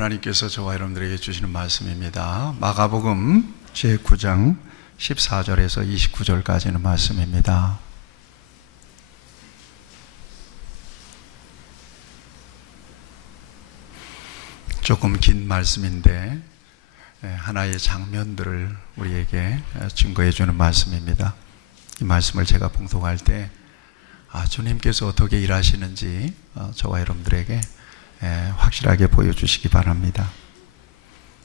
하나님께서 저와 여러분들에게 주시는 말씀입니다. 마가복음 제9장 14절에서 29절까지는 말씀입니다. 조금 긴 말씀인데 하나의 장면들을 우리에게 증거해 주는 말씀입니다. 이 말씀을 제가 봉독할 때 주님께서 어떻게 일하시는지 저와 여러분들에게 확실하게 보여주시기 바랍니다.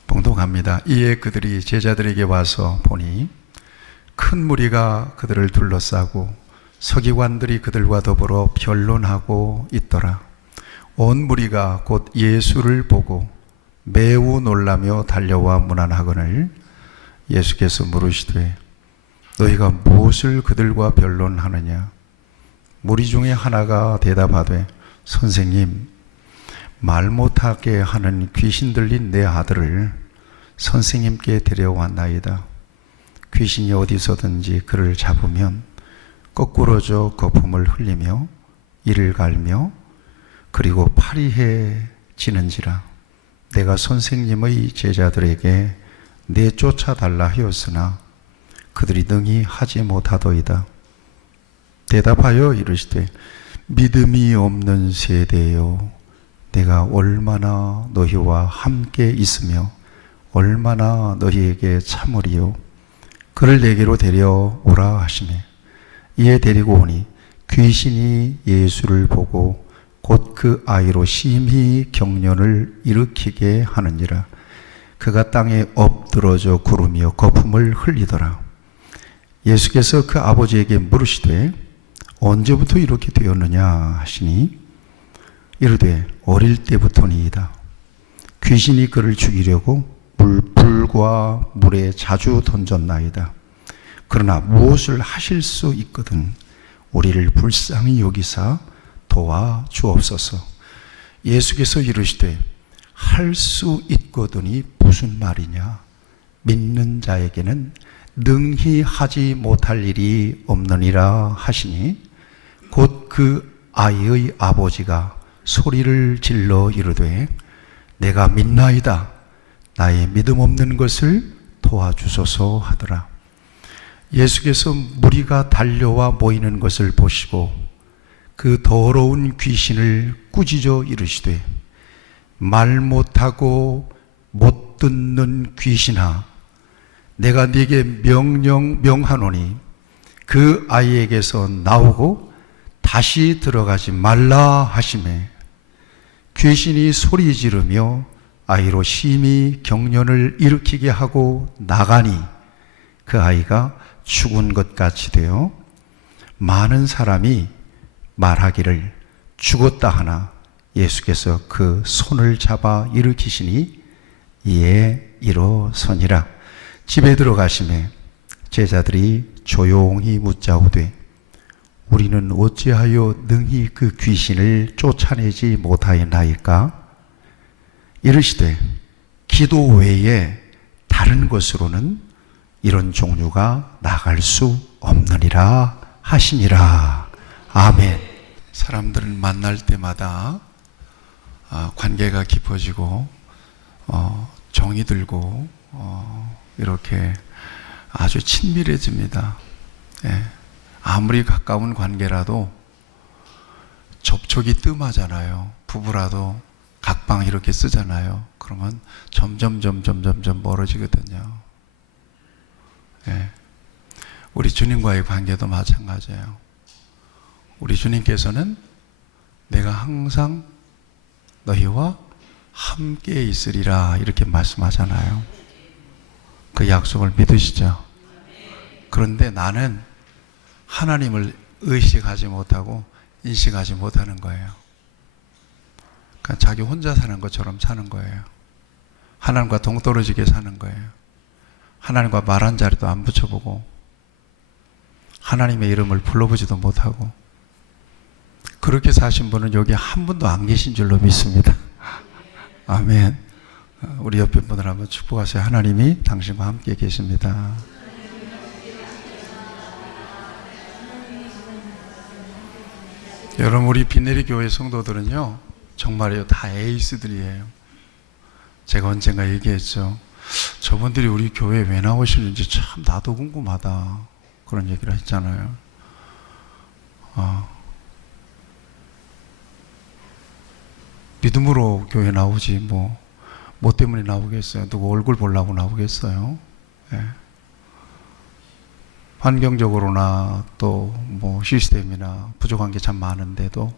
봉독합니다. 이에 그들이 제자들에게 와서 보니 큰 무리가 그들을 둘러싸고 서기관들이 그들과 더불어 변론하고 있더라. 온 무리가 곧 예수를 보고 매우 놀라며 달려와 문안하거늘 예수께서 물으시되 너희가 무엇을 그들과 변론하느냐? 무리 중에 하나가 대답하되 선생님, 말 못하게 하는 귀신 들린 내 아들을 선생님께 데려왔나이다. 귀신이 어디서든지 그를 잡으면 거꾸러져 거품을 흘리며 이를 갈며 그리고 파리해지는지라. 내가 선생님의 제자들에게 내쫓아달라 하였으나 그들이 능히 하지 못하더이다. 대답하여 이르시되 믿음이 없는 세대여, 내가 얼마나 너희와 함께 있으며 얼마나 너희에게 참으리요. 그를 내게로 데려오라 하시매 이에 데리고 오니 귀신이 예수를 보고 곧 그 아이로 심히 경련을 일으키게 하느니라. 그가 땅에 엎드러져 구르며 거품을 흘리더라. 예수께서 그 아버지에게 물으시되 언제부터 이렇게 되었느냐 하시니 이르되 어릴 때부터니이다. 귀신이 그를 죽이려고 불과 물에 자주 던졌나이다. 그러나 무엇을 하실 수 있거든 우리를 불쌍히 여기사 도와 주옵소서. 예수께서 이르시되 할 수 있거든이 무슨 말이냐? 믿는 자에게는 능히 하지 못할 일이 없느니라 하시니 곧 그 아이의 아버지가 소리를 질러 이르되 내가 믿나이다. 나의 믿음 없는 것을 도와주소서 하더라. 예수께서 무리가 달려와 모이는 것을 보시고 그 더러운 귀신을 꾸짖어 이르시되 말 못하고 못 듣는 귀신아, 내가 네게 명하노니 그 아이에게서 나오고 다시 들어가지 말라 하시매 귀신이 소리 지르며 아이로 심히 경련을 일으키게 하고 나가니 그 아이가 죽은 것 같이 되어 많은 사람이 말하기를 죽었다 하나 예수께서 그 손을 잡아 일으키시니 이에 일어서니라. 집에 들어가시매 제자들이 조용히 묻자오되 우리는 어찌하여 능히 그 귀신을 쫓아내지 못하였나이까? 이르시되 기도 외에 다른 것으로는 이런 종류가 나갈 수 없느니라 하시니라. 아멘. 사람들을 만날 때마다 관계가 깊어지고 정이 들고 이렇게 아주 친밀해집니다. 아무리 가까운 관계라도 접촉이 뜸하잖아요. 부부라도 각방 이렇게 쓰잖아요. 그러면 점점 멀어지거든요. 우리 주님과의 관계도 마찬가지예요. 우리 주님께서는 내가 항상 너희와 함께 있으리라 이렇게 말씀하잖아요. 그 약속을 믿으시죠? 그런데 나는 하나님을 의식하지 못하고 인식하지 못하는 거예요. 그러니까 자기 혼자 사는 것처럼 사는 거예요. 하나님과 동떨어지게 사는 거예요. 하나님과 말 한 자리도 안 붙여보고 하나님의 이름을 불러보지도 못하고 그렇게 사신 분은 여기 한 분도 안 계신 줄로 믿습니다. 아멘. 우리 옆에 분들 한번 축복하세요. 하나님이 당신과 함께 계십니다. 여러분, 우리 비내리 교회 성도들은요 정말요 다 에이스들이에요. 제가 언젠가 얘기했죠. 저분들이 우리 교회에 왜 나오시는지 참 나도 궁금하다. 그런 얘기를 했잖아요. 믿음으로 교회 나오지 뭐 때문에 나오겠어요? 누구 얼굴 보려고 나오겠어요? 예. 환경적으로나 또 뭐 시스템이나 부족한 게 참 많은데도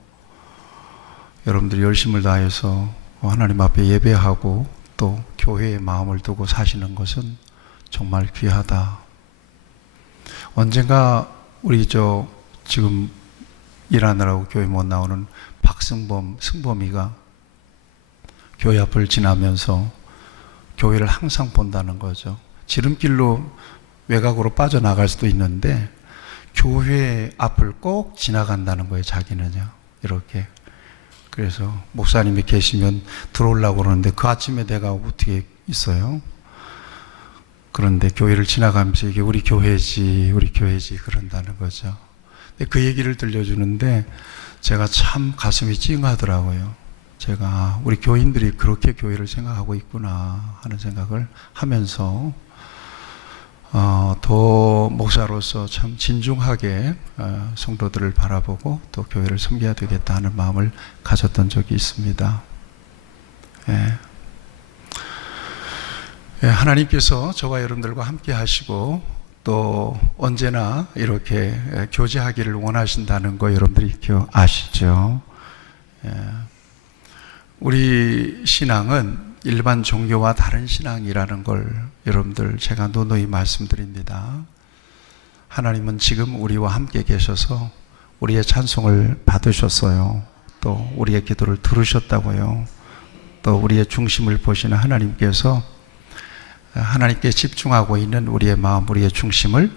여러분들이 열심을 다해서 하나님 앞에 예배하고 또 교회에 마음을 두고 사시는 것은 정말 귀하다. 언젠가 우리 지금 일하느라고 교회 못 나오는 승범이가 교회 앞을 지나면서 교회를 항상 본다는 거죠. 지름길로 외곽으로 빠져나갈 수도 있는데 교회 앞을 꼭 지나간다는 거예요. 자기는요. 이렇게. 그래서 목사님이 계시면 들어오려고 그러는데 그 아침에 내가 어떻게 있어요? 그런데 교회를 지나가면서 이게 우리 교회지 그런다는 거죠. 근데 그 얘기를 들려주는데 제가 참 가슴이 찡하더라고요. 제가 우리 교인들이 그렇게 교회를 생각하고 있구나 하는 생각을 하면서 더 목사로서 참 진중하게 성도들을 바라보고 또 교회를 섬겨야 되겠다 하는 마음을 가졌던 적이 있습니다. 하나님께서 저와 여러분들과 함께 하시고 또 언제나 이렇게 교제하기를 원하신다는 거 여러분들이 아시죠? 우리 신앙은 일반 종교와 다른 신앙이라는 걸 여러분들 제가 누누이 말씀드립니다. 하나님은 지금 우리와 함께 계셔서 우리의 찬송을 받으셨어요. 또 우리의 기도를 들으셨다고요. 또 우리의 중심을 보시는 하나님께서 하나님께 집중하고 있는 우리의 마음, 우리의 중심을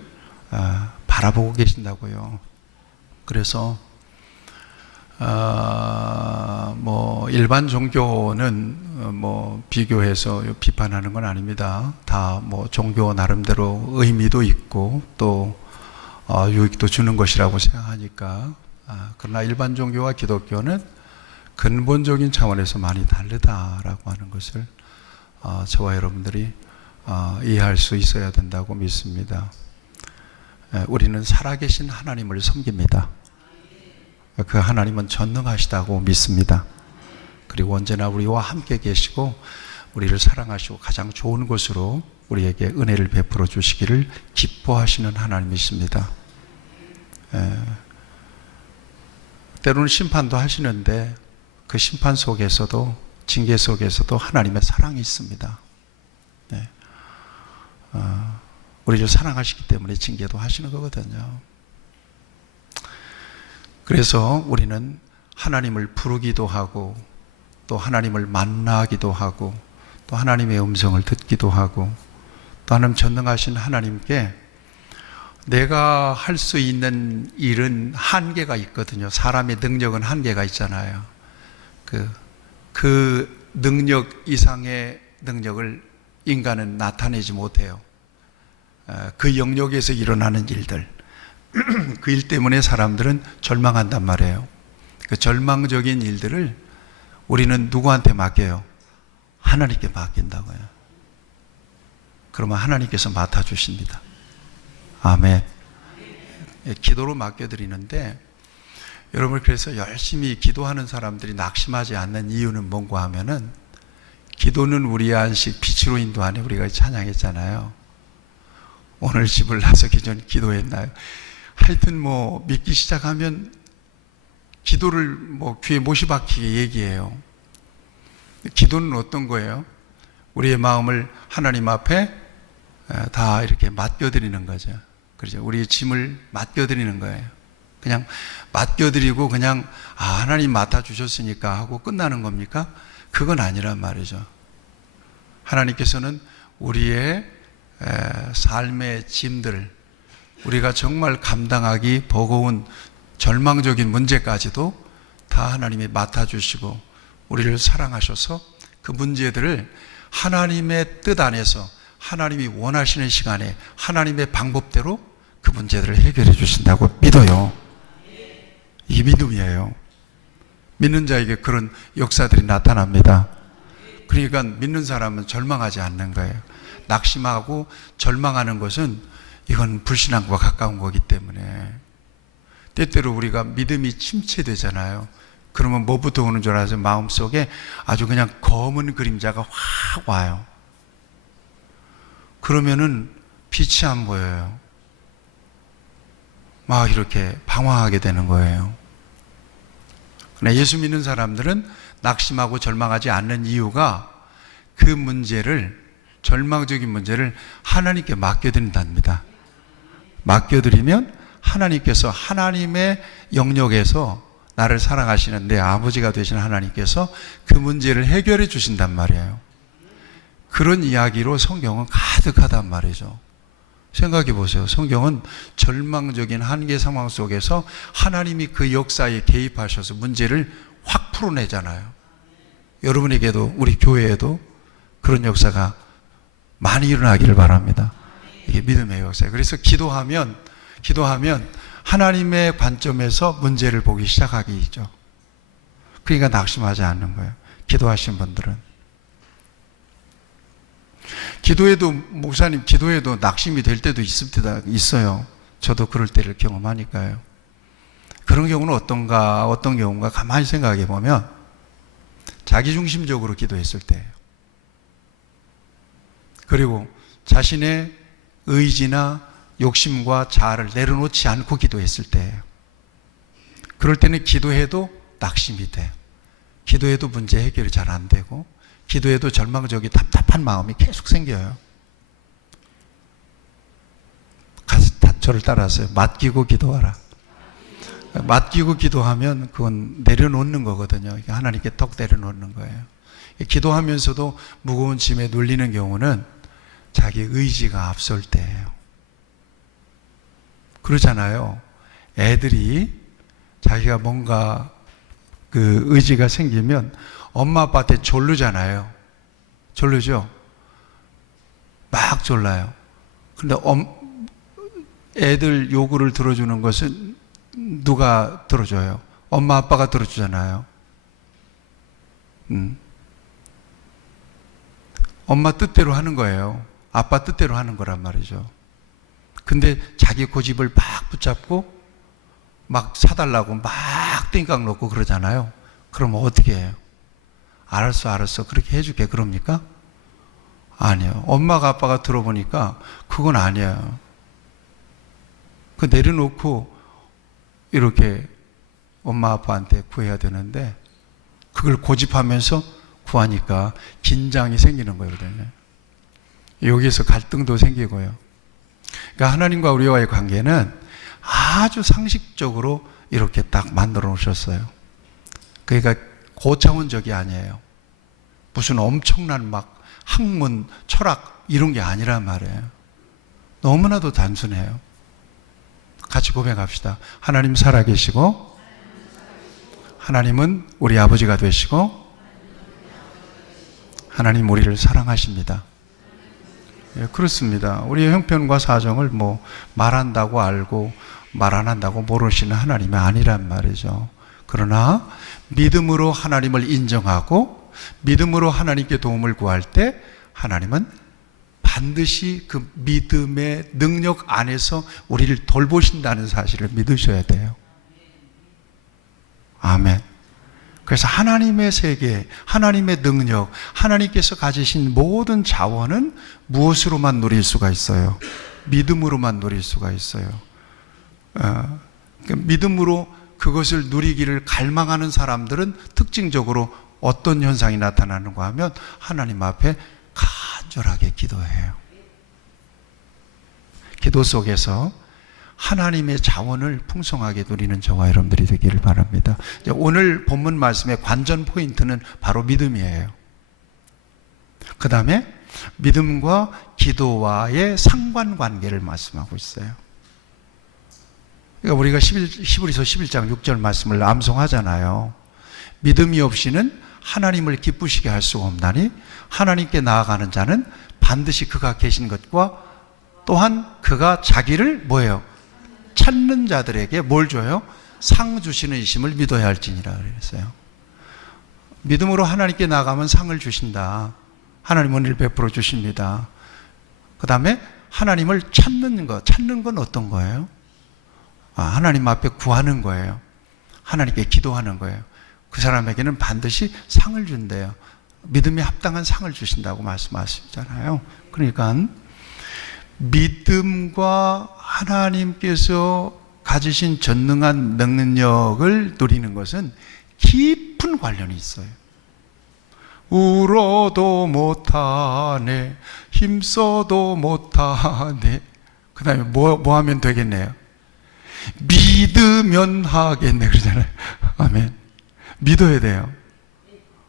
바라보고 계신다고요. 그래서 일반 종교는 비교해서 비판하는 건 아닙니다. 다 종교 나름대로 의미도 있고 또 유익도 주는 것이라고 생각하니까. 그러나 일반 종교와 기독교는 근본적인 차원에서 많이 다르다라고 하는 것을 저와 여러분들이 이해할 수 있어야 된다고 믿습니다. 우리는 살아계신 하나님을 섬깁니다. 그 하나님은 전능하시다고 믿습니다. 그리고 언제나 우리와 함께 계시고 우리를 사랑하시고 가장 좋은 곳으로 우리에게 은혜를 베풀어 주시기를 기뻐하시는 하나님이십니다. 때로는 심판도 하시는데 그 심판 속에서도 징계 속에서도 하나님의 사랑이 있습니다. 우리를 사랑하시기 때문에 징계도 하시는 거거든요. 그래서 우리는 하나님을 부르기도 하고 또 하나님을 만나기도 하고 또 하나님의 음성을 듣기도 하고 또 하나님 전능하신 하나님께 내가 할 수 있는 일은 한계가 있거든요. 사람의 능력은 한계가 있잖아요. 그 능력 이상의 능력을 인간은 나타내지 못해요. 그 영역에서 일어나는 일들, 그 일 때문에 사람들은 절망한단 말이에요. 그 절망적인 일들을 우리는 누구한테 맡겨요? 하나님께 맡긴다고요. 그러면 하나님께서 맡아주십니다. 아멘. 기도로 맡겨드리는데 여러분, 그래서 열심히 기도하는 사람들이 낙심하지 않는 이유는 뭔가 하면은 기도는 우리의 안식 빛으로 인도하네 우리가 찬양했잖아요. 오늘 집을 나서기 전 기도했나요? 하여튼 믿기 시작하면 기도를 귀에 못이 박히게 얘기해요. 기도는 어떤 거예요? 우리의 마음을 하나님 앞에 다 이렇게 맡겨드리는 거죠. 그렇죠? 우리의 짐을 맡겨드리는 거예요. 그냥 맡겨드리고 그냥 하나님 맡아주셨으니까 하고 끝나는 겁니까? 그건 아니란 말이죠. 하나님께서는 우리의 삶의 짐들, 우리가 정말 감당하기 버거운 절망적인 문제까지도 다 하나님이 맡아주시고 우리를 사랑하셔서 그 문제들을 하나님의 뜻 안에서 하나님이 원하시는 시간에 하나님의 방법대로 그 문제들을 해결해 주신다고 믿어요. 이게 믿음이에요. 믿는 자에게 그런 역사들이 나타납니다. 그러니까 믿는 사람은 절망하지 않는 거예요. 낙심하고 절망하는 것은 이건 불신앙과 가까운 거기 때문에 때때로 우리가 믿음이 침체되잖아요. 그러면 뭐부터 오는 줄 아세요? 마음속에 아주 그냥 검은 그림자가 확 와요. 그러면은 빛이 안 보여요. 막 이렇게 방황하게 되는 거예요. 그러나 예수 믿는 사람들은 낙심하고 절망하지 않는 이유가 그 문제를, 절망적인 문제를 하나님께 맡겨드린답니다. 맡겨드리면 하나님께서 하나님의 영역에서 나를 사랑하시는 내 아버지가 되신 하나님께서 그 문제를 해결해 주신단 말이에요. 그런 이야기로 성경은 가득하단 말이죠. 생각해 보세요. 성경은 절망적인 한계 상황 속에서 하나님이 그 역사에 개입하셔서 문제를 확 풀어내잖아요. 여러분에게도 우리 교회에도 그런 역사가 많이 일어나기를 바랍니다. 이게 믿음의 역사예요. 그래서 기도하면 하나님의 관점에서 문제를 보기 시작하기죠. 그러니까 낙심하지 않는 거예요. 기도하신 분들은. 기도에도, 목사님 기도에도 낙심이 될 때도 있어요. 저도 그럴 때를 경험하니까요. 그런 경우는 어떤 경우인가 가만히 생각해 보면 자기중심적으로 기도했을 때예요. 그리고 자신의 의지나 욕심과 자아를 내려놓지 않고 기도했을 때예요. 그럴 때는 기도해도 낙심이 돼요. 기도해도 문제 해결이 잘 안 되고, 기도해도 절망적인 답답한 마음이 계속 생겨요. 저를 따라하세요. 맡기고 기도하라. 맡기고 기도하면 그건 내려놓는 거거든요. 하나님께 턱 내려놓는 거예요. 기도하면서도 무거운 짐에 눌리는 경우는 자기 의지가 앞설 때예요. 그러잖아요. 애들이 자기가 뭔가 그 의지가 생기면 엄마 아빠한테 졸르잖아요. 졸르죠? 막 졸라요. 근데 애들 요구를 들어주는 것은 누가 들어줘요? 엄마 아빠가 들어주잖아요. 엄마 뜻대로 하는 거예요. 아빠 뜻대로 하는 거란 말이죠. 근데 자기 고집을 막 붙잡고 막 사달라고 막 땡깡 놓고 그러잖아요. 그러면 어떻게 해요? 알았어 그렇게 해줄게 그럽니까? 아니요. 엄마가 아빠가 들어보니까 그건 아니에요. 그 내려놓고 이렇게 엄마 아빠한테 구해야 되는데 그걸 고집하면서 구하니까 긴장이 생기는 거거든요. 여기에서 갈등도 생기고요. 그러니까 하나님과 우리와의 관계는 아주 상식적으로 이렇게 딱 만들어 놓으셨어요. 그러니까 고차원적이 아니에요. 무슨 엄청난 막 학문, 철학 이런 게 아니란 말이에요. 너무나도 단순해요. 같이 고백합시다. 하나님 살아계시고 하나님은 우리 아버지가 되시고 하나님 우리를 사랑하십니다. 예, 그렇습니다. 우리의 형편과 사정을 뭐 말한다고 알고 말 안 한다고 모르시는 하나님이 아니란 말이죠. 그러나 믿음으로 하나님을 인정하고 믿음으로 하나님께 도움을 구할 때 하나님은 반드시 그 믿음의 능력 안에서 우리를 돌보신다는 사실을 믿으셔야 돼요. 아멘. 그래서 하나님의 세계, 하나님의 능력, 하나님께서 가지신 모든 자원은 무엇으로만 누릴 수가 있어요? 믿음으로만 누릴 수가 있어요. 믿음으로 그것을 누리기를 갈망하는 사람들은 특징적으로 어떤 현상이 나타나는가 하면 하나님 앞에 간절하게 기도해요. 기도 속에서 하나님의 자원을 풍성하게 누리는 저와 여러분들이 되기를 바랍니다. 오늘 본문 말씀의 관전 포인트는 바로 믿음이에요. 그 다음에 믿음과 기도와의 상관관계를 말씀하고 있어요. 그러니까 우리가 히브리서 11장 6절 말씀을 암송하잖아요. 믿음이 없이는 하나님을 기쁘시게 할 수가 없나니 하나님께 나아가는 자는 반드시 그가 계신 것과 또한 그가 자기를 뭐예요? 찾는 자들에게 뭘 줘요? 상 주시는 이심을 믿어야 할지니라 그랬어요. 믿음으로 하나님께 나가면 상을 주신다. 하나님 은혜를 베풀어 주십니다. 그 다음에 하나님을 찾는 것. 찾는 건 어떤 거예요? 하나님 앞에 구하는 거예요. 하나님께 기도하는 거예요. 그 사람에게는 반드시 상을 준대요. 믿음에 합당한 상을 주신다고 말씀하시잖아요. 그러니까 믿음과 하나님께서 가지신 전능한 능력을 누리는 것은 깊은 관련이 있어요. 울어도 못하네, 힘써도 못하네. 그 다음에 뭐 하면 되겠네요? 믿으면 하겠네 그러잖아요. 아멘. 믿어야 돼요.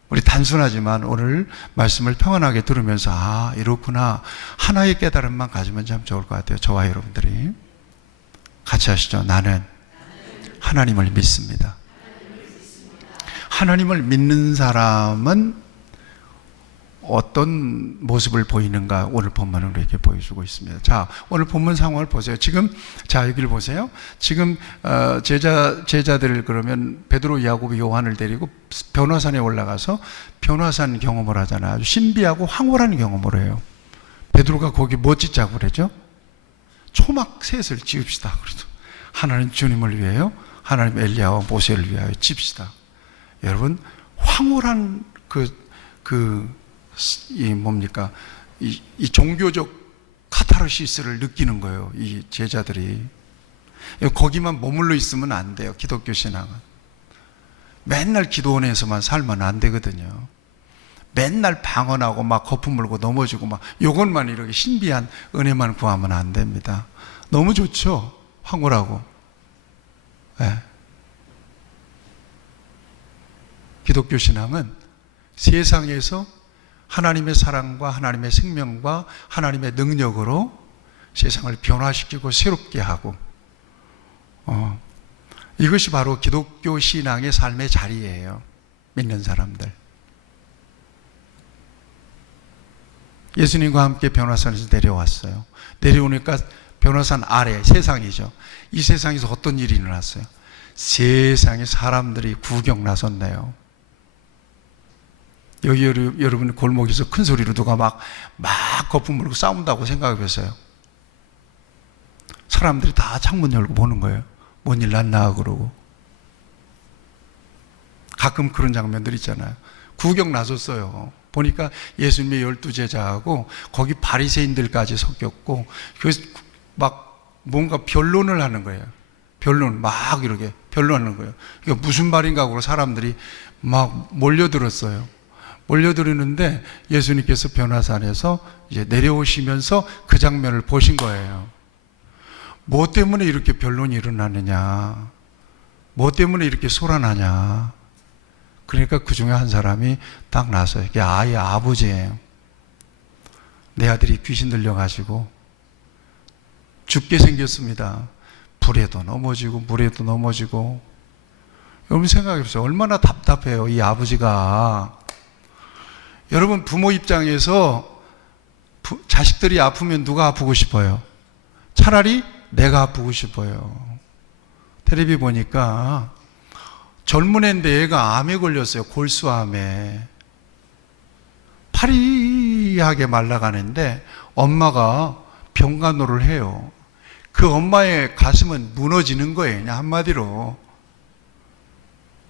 우리 단순하지만 오늘 말씀을 평안하게 들으면서 이렇구나, 하나의 깨달음만 가지면 참 좋을 것 같아요. 저와 여러분들이 같이 하시죠. 나는 하나님을 믿습니다. 하나님을 믿는 사람은 어떤 모습을 보이는가 오늘 본문은 우리에게 보여주고 있습니다. 자, 오늘 본문 상황을 보세요. 지금 자 여기를 보세요. 지금 제자들을 그러면 베드로, 야고보, 요한을 데리고 변화산에 올라가서 변화산 경험을 하잖아요. 아주 신비하고 황홀한 경험을 해요. 베드로가 거기 뭐 짓자고 그러죠? 초막셋을 지읍시다. 그래도 하나님 주님을 위하여, 하나님 엘리야와 모세를 위하여 집시다. 여러분, 황홀한 이 종교적 카타르시스를 느끼는 거예요. 이 제자들이. 거기만 머물러 있으면 안 돼요. 기독교 신앙은. 맨날 기도원에서만 살면 안 되거든요. 맨날 방언하고 막 거품 물고 넘어지고 막 요것만 이렇게 신비한 은혜만 구하면 안 됩니다. 너무 좋죠? 황홀하고. 네. 기독교 신앙은 세상에서 하나님의 사랑과 하나님의 생명과 하나님의 능력으로 세상을 변화시키고 새롭게 하고, 이것이 바로 기독교 신앙의 삶의 자리예요. 믿는 사람들. 예수님과 함께 변화산에서 내려왔어요. 내려오니까 변화산 아래 세상이죠. 이 세상에서 어떤 일이 일어났어요? 세상에 사람들이 구경 나섰네요. 여기 여러분 골목에서 큰 소리로 누가 막 거품 물고 싸운다고 생각해 보세요. 사람들이 다 창문 열고 보는 거예요. 뭔 일 났나 그러고. 가끔 그런 장면들 있잖아요. 구경 나섰어요. 보니까 예수님의 12제자하고 거기 바리새인들까지 섞였고, 그래서 막 뭔가 변론을 하는 거예요. 변론 막 이렇게 변론하는 거예요. 그러니까 무슨 말인가 하고 사람들이 막 몰려들었어요. 몰려들었는데 예수님께서 변화산에서 이제 내려오시면서 그 장면을 보신 거예요. 뭐 때문에 이렇게 변론이 일어나느냐, 뭐 때문에 이렇게 소란하냐. 그러니까 그 중에 한 사람이 딱 나서요. 이게 아이의 아버지예요. 내 아들이 귀신 들려가지고 죽게 생겼습니다. 불에도 넘어지고 물에도 넘어지고. 여러분 생각해 보세요. 얼마나 답답해요, 이 아버지가. 여러분, 부모 입장에서 자식들이 아프면 누가 아프고 싶어요? 차라리 내가 아프고 싶어요. 텔레비 보니까 젊은 애인데 애가 암에 걸렸어요. 골수암에. 파리하게 말라가는데 엄마가 병간호를 해요. 그 엄마의 가슴은 무너지는 거예요. 그냥 한마디로.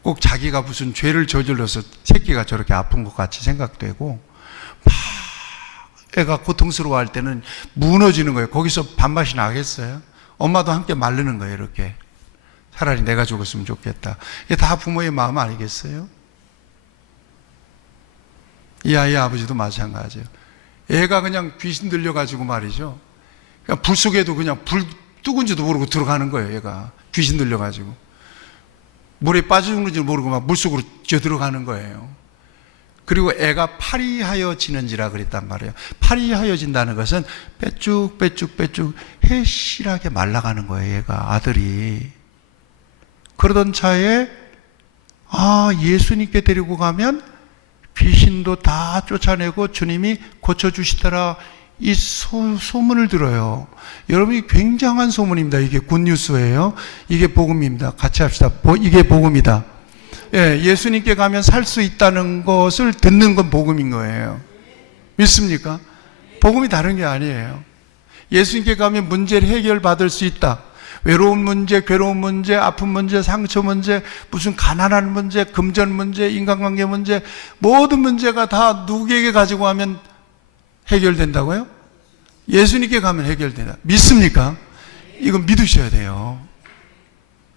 꼭 자기가 무슨 죄를 저질러서 새끼가 저렇게 아픈 것 같이 생각되고, 막 애가 고통스러워할 때는 무너지는 거예요. 거기서 밥맛이 나겠어요? 엄마도 함께 마르는 거예요. 이렇게. 차라리 내가 죽었으면 좋겠다. 이게 다 부모의 마음 아니겠어요? 이 아이의 아버지도 마찬가지예요. 애가 그냥 귀신 들려가지고 말이죠. 그냥 불 속에도 그냥 불 뜨거운지도 모르고 들어가는 거예요. 얘가 귀신 들려가지고. 물에 빠지는지 모르고 막 물속으로 쥐어들어가는 거예요. 그리고 애가 파리하여지는지라 그랬단 말이에요. 파리하여진다는 것은 빼쭉 해실하게 말라가는 거예요. 얘가, 아들이. 그러던 차에 예수님께 데리고 가면 귀신도 다 쫓아내고 주님이 고쳐주시더라, 이 소문을 들어요. 여러분이 굉장한 소문입니다. 이게 굿뉴스예요. 이게 복음입니다. 같이 합시다. 이게 복음이다. 예수님께 가면 살 수 있다는 것을 듣는 건 복음인 거예요. 믿습니까? 복음이 다른 게 아니에요. 예수님께 가면 문제를 해결받을 수 있다. 외로운 문제, 괴로운 문제, 아픈 문제, 상처 문제, 무슨 가난한 문제, 금전 문제, 인간관계 문제, 모든 문제가 다 누구에게 가지고 가면 해결된다고요? 예수님께 가면 해결된다. 믿습니까? 이건 믿으셔야 돼요.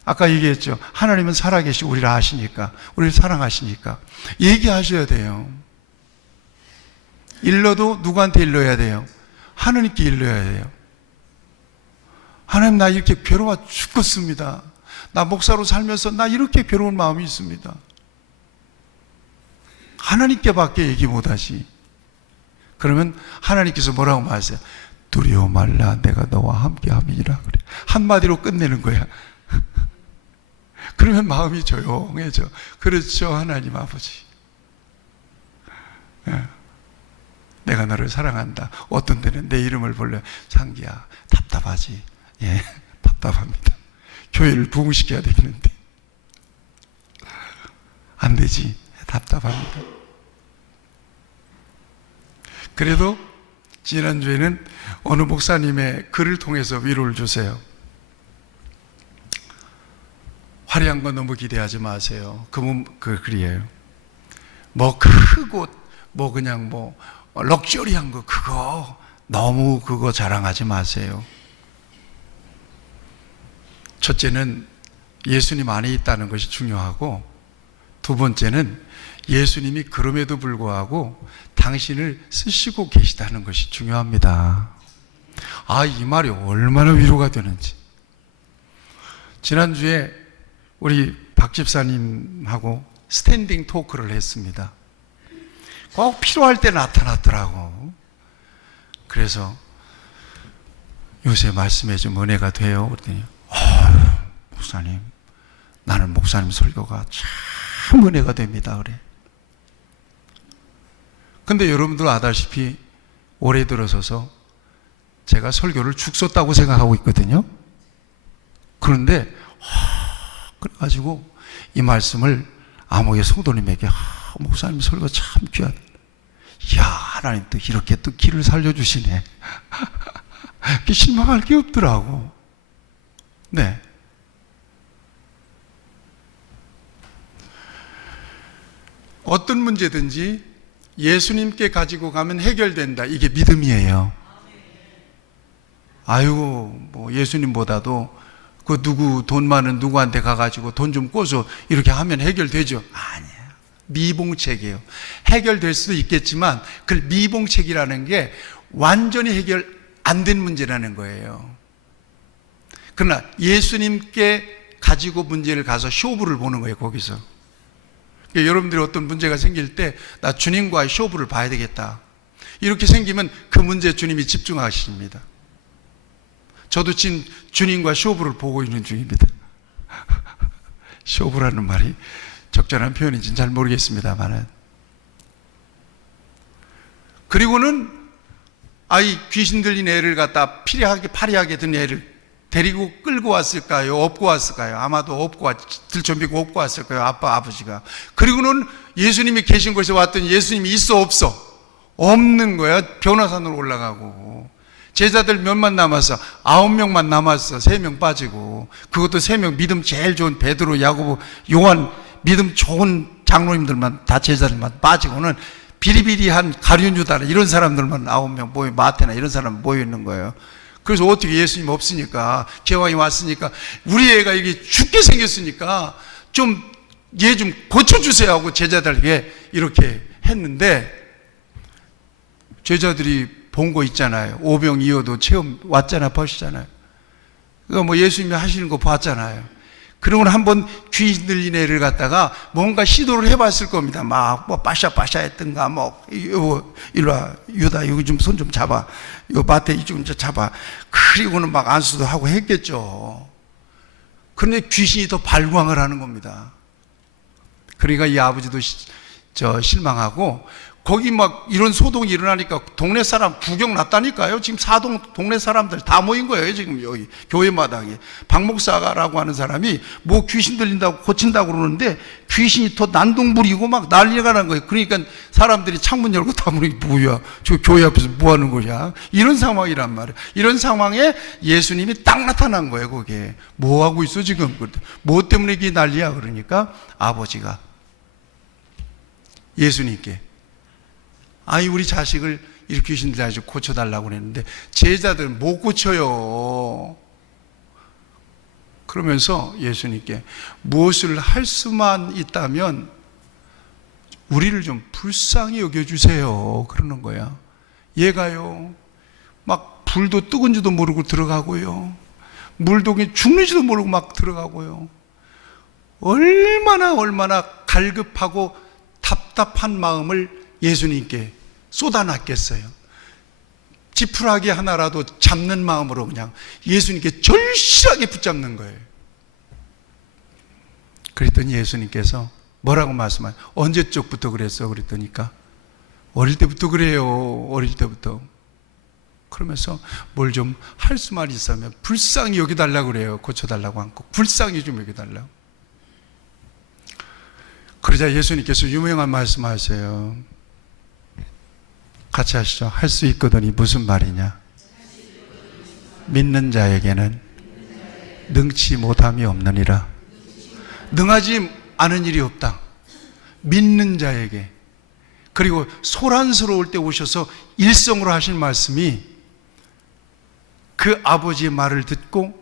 아까 얘기했죠. 하나님은 살아계시고 우리를 아시니까, 우리를 사랑하시니까 얘기하셔야 돼요. 일러도 누구한테 일러야 돼요? 하나님께 일러야 돼요. 하나님, 나 이렇게 괴로워 죽겠습니다. 나 목사로 살면서 나 이렇게 괴로운 마음이 있습니다. 하나님께 밖에 얘기 못하지. 그러면 하나님께서 뭐라고 말하세요? 두려워 말라, 내가 너와 함께 함이니라. 그래. 한마디로 끝내는 거야. 그러면 마음이 조용해져. 그렇죠, 하나님 아버지. 내가 너를 사랑한다. 어떤 때는 내 이름을 불러. 상기야, 답답하지. 답답합니다. 교회를 부흥시켜야 되겠는데 안 되지. 답답합니다. 그래도 지난주에는 어느 목사님의 글을 통해서 위로를 주세요. 화려한 거 너무 기대하지 마세요. 그 글이에요. 뭐 크고 뭐 그냥 뭐 럭셔리한 거 그거 너무 그거 자랑하지 마세요. 첫째는 예수님 안에 있다는 것이 중요하고, 두 번째는 예수님이 그럼에도 불구하고 당신을 쓰시고 계시다는 것이 중요합니다. 이 말이 얼마나 위로가 되는지. 지난주에 우리 박 집사님하고 스탠딩 토크를 했습니다. 꼭 필요할 때 나타났더라고. 그래서 요새 말씀에 좀 은혜가 돼요. 그랬더니 목사님, 나는 목사님 설교가 참 은혜가 됩니다. 그래. 근데 여러분들 아다시피 올해 들어서서 제가 설교를 죽었다고 생각하고 있거든요. 그런데 그래가지고 이 말씀을 암흑의 성도님에게 목사님 설교 참 귀하다. 이야, 하나님 또 이렇게 또 길을 살려주시네. 실망할 게 없더라고. 네. 어떤 문제든지 예수님께 가지고 가면 해결된다. 이게 믿음이에요. 뭐 예수님보다도 그 돈 많은 누구한테 가가지고 돈 좀 꿔서 이렇게 하면 해결되죠. 아니에요. 미봉책이에요. 해결될 수도 있겠지만 그 미봉책이라는 게 완전히 해결 안 된 문제라는 거예요. 그러나 예수님께 가지고 문제를 가서 쇼부를 보는 거예요. 거기서. 그러니까 여러분들이 어떤 문제가 생길 때 나 주님과의 쇼부를 봐야 되겠다. 이렇게 생기면 그 문제에 주님이 집중하십니다. 저도 지금 주님과 쇼부를 보고 있는 중입니다. 쇼부라는 말이 적절한 표현인지는 잘 모르겠습니다만은. 그리고는 이 귀신 들린 애를 갖다 파리하게 든 애를 데리고 끌고 왔을까요? 업고 왔을까요? 아마도 들쳐미고 업고 왔을 거예요. 아버지가. 그리고는 예수님이 계신 곳에 왔더니 예수님이 있어 없어? 없는 거야. 변화산으로 올라가고. 제자들 몇만 남았어? 9명만 남았어. 3명 빠지고. 그것도 3명 믿음 제일 좋은 베드로, 야고보, 요한 믿음 좋은 장로님들만 다 제자들만 빠지고는 비리비리한 가룟 유다 이런 사람들만 9명 마태나 이런 사람 모여 있는 거예요. 그래서 어떻게 예수님 없으니까, 제왕이 왔으니까, 우리 애가 이게 죽게 생겼으니까 얘 좀 고쳐주세요 하고 제자들에게 이렇게 했는데, 제자들이 본 거 있잖아요. 오병이어도 체험 왔잖아요. 보시잖아요. 그러니까 예수님이 하시는 거 봤잖아요. 그러고 한번 귀신 들린 애를 갖다가 뭔가 시도를 해봤을 겁니다. 빠샤빠샤 했던가, 일로 와, 유다, 여기 좀 손 좀 잡아. 요 마태 이쪽 좀 잡아. 그리고는 안수도 하고 했겠죠. 그런데 귀신이 더 발광을 하는 겁니다. 그러니까 이 아버지도 실망하고 거기 막 이런 소동이 일어나니까 동네 사람 구경 났다니까요. 지금 사동 동네 사람들 다 모인 거예요. 지금 여기 교회 마당에. 박 목사라고 하는 사람이 뭐 귀신 들린다고 고친다고 그러는데 귀신이 더 난동 부리고 막 난리가 난 거예요. 그러니까 사람들이 창문 열고 다 문이 뭐야, 저 교회 앞에서 뭐 하는 거냐, 이런 상황이란 말이에요. 이런 상황에 예수님이 딱 나타난 거예요. 거기에 뭐 하고 있어 지금? 뭐 때문에 이게 난리야? 그러니까 아버지가 예수님께, 아니 우리 자식을 이렇게 귀신 들려가지고 고쳐달라고 그랬는데 제자들은 못 고쳐요. 그러면서 예수님께 무엇을 할 수만 있다면 우리를 좀 불쌍히 여겨주세요 그러는 거야. 얘가요 막 불도 뜨거운지도 모르고 들어가고요, 물독에 죽는지도 모르고 막 들어가고요, 얼마나 갈급하고 답답한 마음을 예수님께 쏟아놨겠어요. 지푸라기 하나라도 잡는 마음으로 그냥 예수님께 절실하게 붙잡는 거예요. 그랬더니 예수님께서 뭐라고 말씀하세요? 언제적부터 그랬어? 그랬더니까 어릴 때부터 그래요. 어릴 때부터. 그러면서 뭘 좀 할 수만 있으면 불쌍히 여기달라고 그래요. 고쳐달라고 않고 불쌍히 좀 여기달라고. 그러자 예수님께서 유명한 말씀하세요. 같이 하시죠. 할 수 있거든이 무슨 말이냐? 믿는 자에게는 능치 못함이 없느니라. 능하지 않은 일이 없다. 믿는 자에게. 그리고 소란스러울 때 오셔서 일성으로 하신 말씀이 그 아버지의 말을 듣고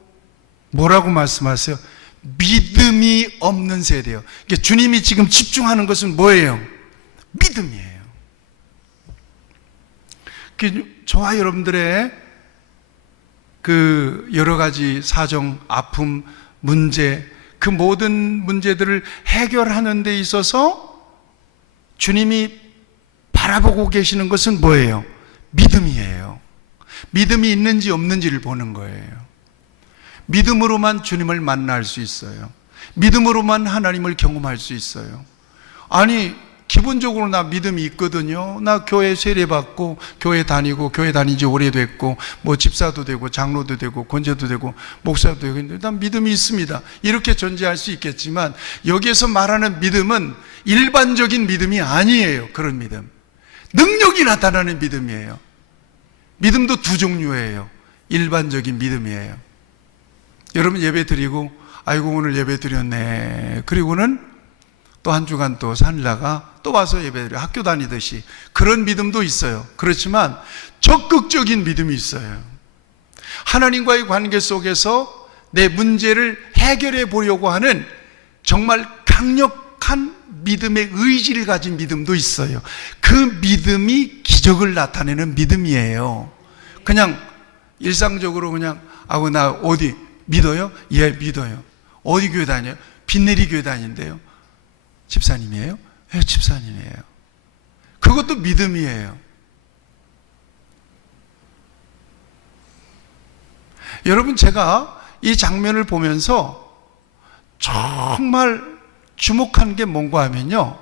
뭐라고 말씀하세요? 믿음이 없는 세대예요. 그러니까 주님이 지금 집중하는 것은 뭐예요? 믿음이에요. 저와 여러분들의 그 여러 가지 사정, 아픔, 문제, 그 모든 문제들을 해결하는 데 있어서 주님이 바라보고 계시는 것은 뭐예요? 믿음이에요. 믿음이 있는지 없는지를 보는 거예요. 믿음으로만 주님을 만날 수 있어요. 믿음으로만 하나님을 경험할 수 있어요. 아니 기본적으로 나 믿음이 있거든요. 나 교회 세례받고 교회 다니고 교회 다닌 지 오래됐고 뭐 집사도 되고 장로도 되고 권제도 되고 목사도 되고 있는데 난 믿음이 있습니다. 이렇게 존재할 수 있겠지만 여기에서 말하는 믿음은 일반적인 믿음이 아니에요. 그런 믿음, 능력이 나타나는 믿음이에요. 믿음도 두 종류예요. 일반적인 믿음이에요. 여러분 예배 드리고 아이고 오늘 예배 드렸네, 그리고는 또 한 주간 또 산다가 또 와서 예배드려 학교 다니듯이 그런 믿음도 있어요. 그렇지만 적극적인 믿음이 있어요. 하나님과의 관계 속에서 내 문제를 해결해 보려고 하는 정말 강력한 믿음의 의지를 가진 믿음도 있어요. 그 믿음이 기적을 나타내는 믿음이에요. 그냥 일상적으로 그냥 아우 나 어디 믿어요? 예 믿어요. 어디 교회 다녀요? 빈내리 교회 다닌대요. 집사님이에요? 네, 집사님이에요. 그것도 믿음이에요. 여러분 제가 이 장면을 보면서 정말 주목한 게 뭔가 하면요,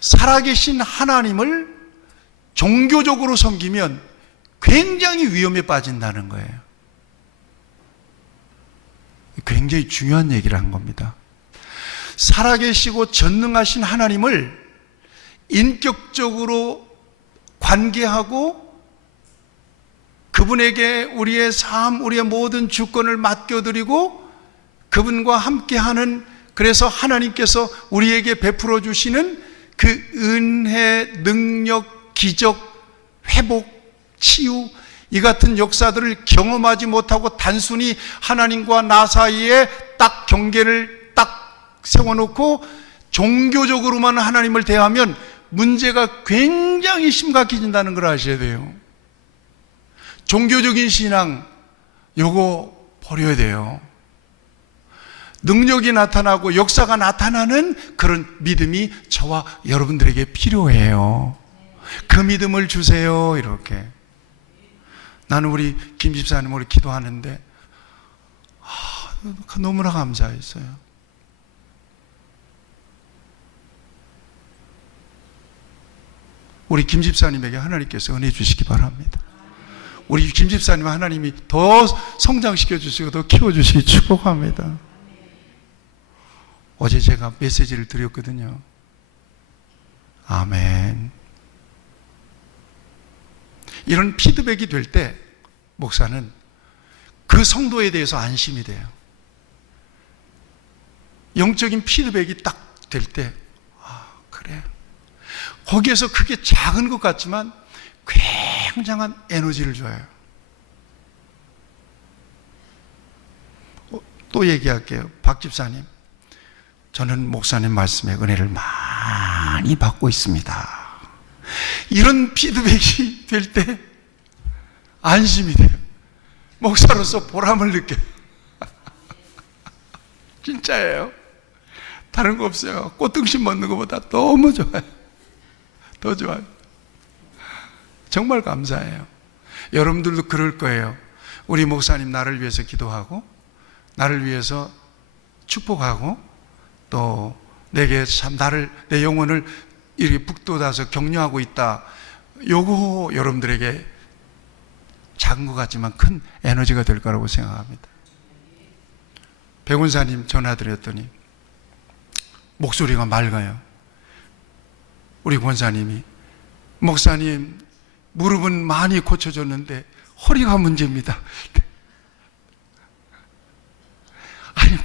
살아계신 하나님을 종교적으로 섬기면 굉장히 위험에 빠진다는 거예요. 굉장히 중요한 얘기를 한 겁니다. 살아계시고 전능하신 하나님을 인격적으로 관계하고 그분에게 우리의 삶, 우리의 모든 주권을 맡겨드리고 그분과 함께하는, 그래서 하나님께서 우리에게 베풀어 주시는 그 은혜, 능력, 기적, 회복, 치유, 이 같은 역사들을 경험하지 못하고 단순히 하나님과 나 사이에 딱 경계를 딱 세워놓고 종교적으로만 하나님을 대하면 문제가 굉장히 심각해진다는 걸 아셔야 돼요. 종교적인 신앙 요거 버려야 돼요. 능력이 나타나고 역사가 나타나는 그런 믿음이 저와 여러분들에게 필요해요. 그 믿음을 주세요. 이렇게 나는 우리 김 집사님으로 기도하는데 너무나 감사했어요. 우리 김 집사님에게 하나님께서 은혜 주시기 바랍니다. 우리 김 집사님 하나님이 더 성장시켜 주시고 더 키워 주시기 축복합니다. 어제 제가 메시지를 드렸거든요. 아멘. 이런 피드백이 될 때 목사는 그 성도에 대해서 안심이 돼요. 영적인 피드백이 딱 될 때, 아, 그래. 거기에서 그게 작은 것 같지만 굉장한 에너지를 줘요. 또 얘기할게요. 박 집사님, 저는 목사님 말씀에 은혜를 많이 받고 있습니다. 이런 피드백이 될 때 안심이 돼요. 목사로서 보람을 느껴요. 진짜예요. 다른 거 없어요. 꽃등심 먹는 것보다 너무 좋아요. 더 좋아요. 정말 감사해요. 여러분들도 그럴 거예요. 우리 목사님 나를 위해서 기도하고 나를 위해서 축복하고 또 내게 참 내 영혼을 이렇게 북돋아서 격려하고 있다. 요거 여러분들에게 작은 것 같지만 큰 에너지가 될 거라고 생각합니다. 백원사님 전화드렸더니 목소리가 맑아요. 우리 권사님이, 목사님 무릎은 많이 고쳐졌는데 허리가 문제입니다. 아니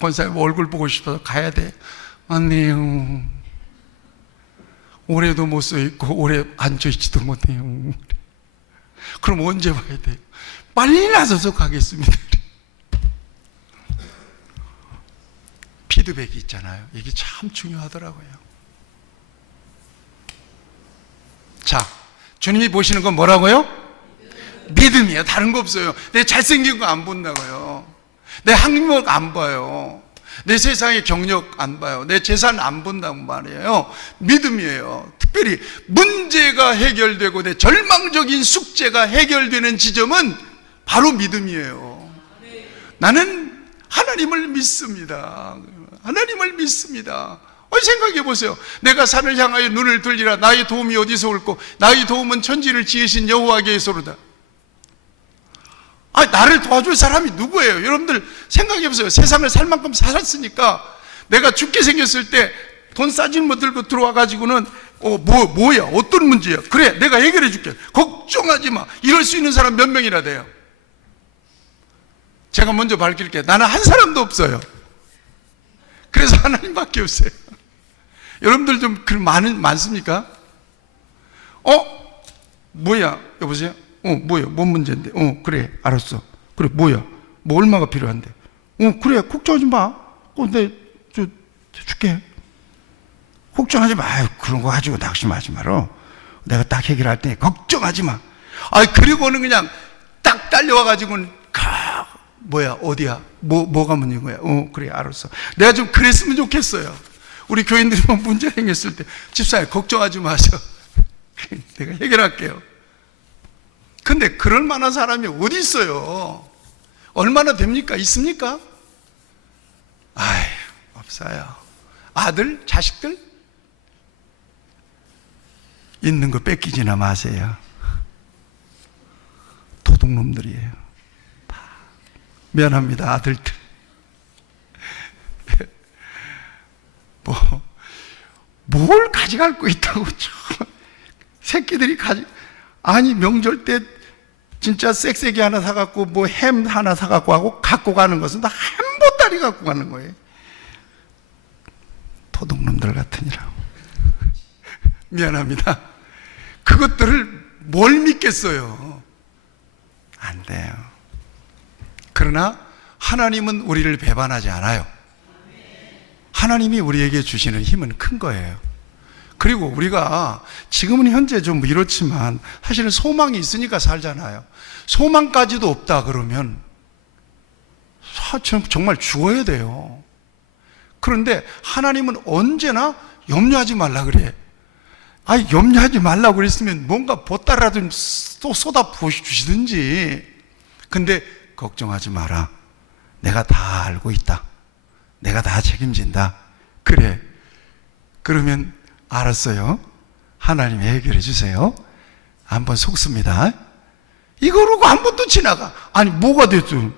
권사님 얼굴 보고 싶어서 가야 돼. 아니요, 올해도 못 서 있고 올해 앉아있지도 못해요. 그럼 언제 와야 돼요? 빨리 나서서 가겠습니다. 피드백이 있잖아요. 이게 참 중요하더라고요. 자, 주님이 보시는 건 뭐라고요? 믿음이에요. 다른 거 없어요. 내 잘생긴 거 안 본다고요. 내 학력 안 봐요. 내 세상의 경력 안 봐요. 내 재산 안 본다고 말이에요. 믿음이에요. 특별히 문제가 해결되고 내 절망적인 숙제가 해결되는 지점은 바로 믿음이에요. 나는 하나님을 믿습니다. 하나님을 믿습니다. 생각해 보세요. 내가 산을 향하여 눈을 들리라. 나의 도움이 어디서 올꼬? 나의 도움은 천지를 지으신 여호와께서로다. 나를 도와줄 사람이 누구예요? 여러분들 생각해 보세요. 세상을 살 만큼 살았으니까 내가 죽게 생겼을 때 돈 싸진 거 들고 들어와 가지고는 뭐야? 어떤 문제야? 그래, 내가 해결해 줄게. 걱정하지 마. 이럴 수 있는 사람 몇 명이나 돼요? 제가 먼저 밝힐게요. 나는 한 사람도 없어요. 그래서 하나님밖에 없어요. 여러분들 좀 많습니까? 뭐야? 여보세요? 뭐야? 뭔 문제인데? 그래, 알았어. 그래, 뭐야? 뭐 얼마가 필요한데? 그래, 걱정하지 마. 내가 줄게. 걱정하지 마. 그런 거 가지고 낙심하지 마라. 내가 딱 해결할 테니 걱정하지 마. 그리고는 그냥 딱 딸려와가지고는 뭐야? 어디야? 뭐가 문제인 거야? 그래, 알았어. 내가 좀 그랬으면 좋겠어요. 우리 교인들이 문제 생겼을 때, 집사님, 걱정하지 마세요. 내가 해결할게요. 근데 그럴 만한 사람이 어디 있어요? 얼마나 됩니까? 있습니까? 없어요. 아들, 자식들? 있는 거 뺏기지나 마세요. 도둑놈들이에요. 미안합니다, 아들들. 뭘 가져갈 거 있다고. 새끼들이 명절 때 진짜 쌕쌕이 하나 사갖고 햄 하나 사갖고 하고 갖고 가는 것은 다 한 보따리 갖고 가는 거예요. 도둑놈들 같으니라고. 미안합니다. 그것들을 뭘 믿겠어요? 안 돼요. 그러나 하나님은 우리를 배반하지 않아요. 하나님이 우리에게 주시는 힘은 큰 거예요. 그리고 우리가 지금은 현재 좀 이렇지만 사실은 소망이 있으니까 살잖아요. 소망까지도 없다 그러면 정말 죽어야 돼요. 그런데 하나님은 언제나 염려하지 말라 그래. 염려하지 말라고 그랬으면 뭔가 보따라도 또 쏟아 부어주시든지. 근데 걱정하지 마라. 내가 다 알고 있다. 내가 다 책임진다. 그래. 그러면 알았어요. 하나님이 해결해 주세요. 한번 속습니다. 이거로고 한 번 또 지나가. 아니 뭐가 됐어?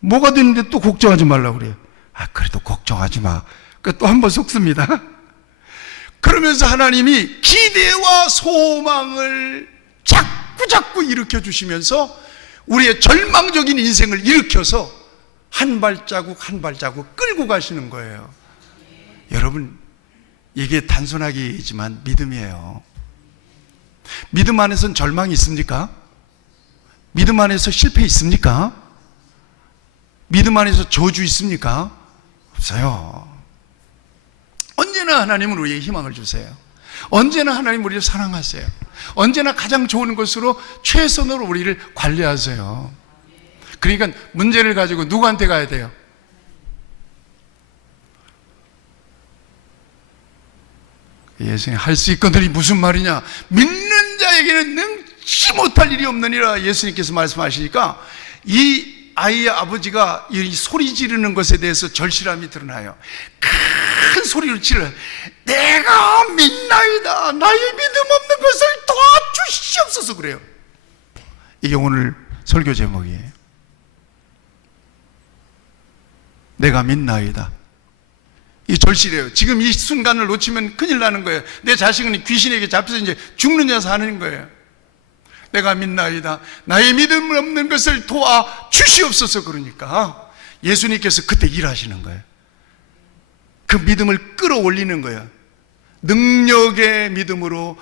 뭐가 됐는데 또 걱정하지 말라고 그래요. 그래도 걱정하지 마. 또 한 번 속습니다. 그러면서 하나님이 기대와 소망을 자꾸 일으켜 주시면서 우리의 절망적인 인생을 일으켜서 한 발자국 한 발자국 끌고 가시는 거예요. 여러분, 이게 단순하게 얘기지만 믿음이에요. 믿음 안에서는 절망이 있습니까? 믿음 안에서 실패 있습니까? 믿음 안에서 저주 있습니까? 없어요. 언제나 하나님은 우리에게 희망을 주세요. 언제나 하나님 우리를 사랑하세요. 언제나 가장 좋은 것으로 최선으로 우리를 관리하세요. 그러니까 문제를 가지고 누구한테 가야 돼요? 예수님 할 수 있거든이 무슨 말이냐? 믿는 자에게는 능치 못할 일이 없느니라 예수님께서 말씀하시니까 이 아이의 아버지가 이 소리 지르는 것에 대해서 절실함이 드러나요. 큰 소리를 지르, 내가 믿나이다. 나의 믿음 없는 것을 도와주시옵소서 그래요. 이게 오늘 설교 제목이에요. 내가 믿나이다. 이 절실해요. 지금 이 순간을 놓치면 큰일 나는 거예요. 내 자식은 귀신에게 잡혀서 이제 죽는 자 사는 거예요. 내가 믿나이다. 나의 믿음 없는 것을 도와 주시옵소서. 그러니까 예수님께서 그때 일하시는 거예요. 그 믿음을 끌어올리는 거예요. 능력의 믿음으로,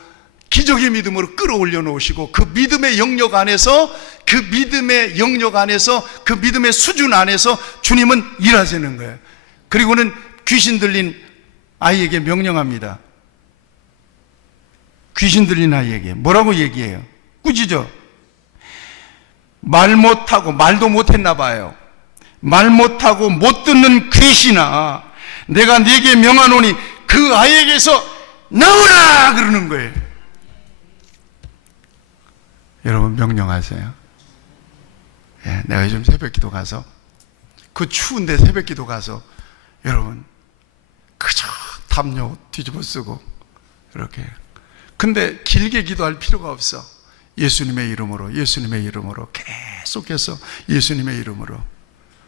기적의 믿음으로 끌어올려 놓으시고 그 믿음의 영역 안에서, 그 믿음의 영역 안에서, 그 믿음의 수준 안에서 주님은 일하시는 거예요. 그리고는 귀신 들린 아이에게 명령합니다. 귀신 들린 아이에게 뭐라고 얘기해요? 꾸짖어. 말 못하고, 말도 못했나 봐요. 말 못하고 못 듣는 귀신아, 내가 네게 명하노니 그 아이에게서 나오라 그러는 거예요. 여러분 명령하세요. 내가 요즘 새벽기도 가서, 그 추운데 새벽기도 가서 여러분 그저 담요 뒤집어 쓰고 이렇게. 근데 길게 기도할 필요가 없어. 예수님의 이름으로, 예수님의 이름으로 계속해서 예수님의 이름으로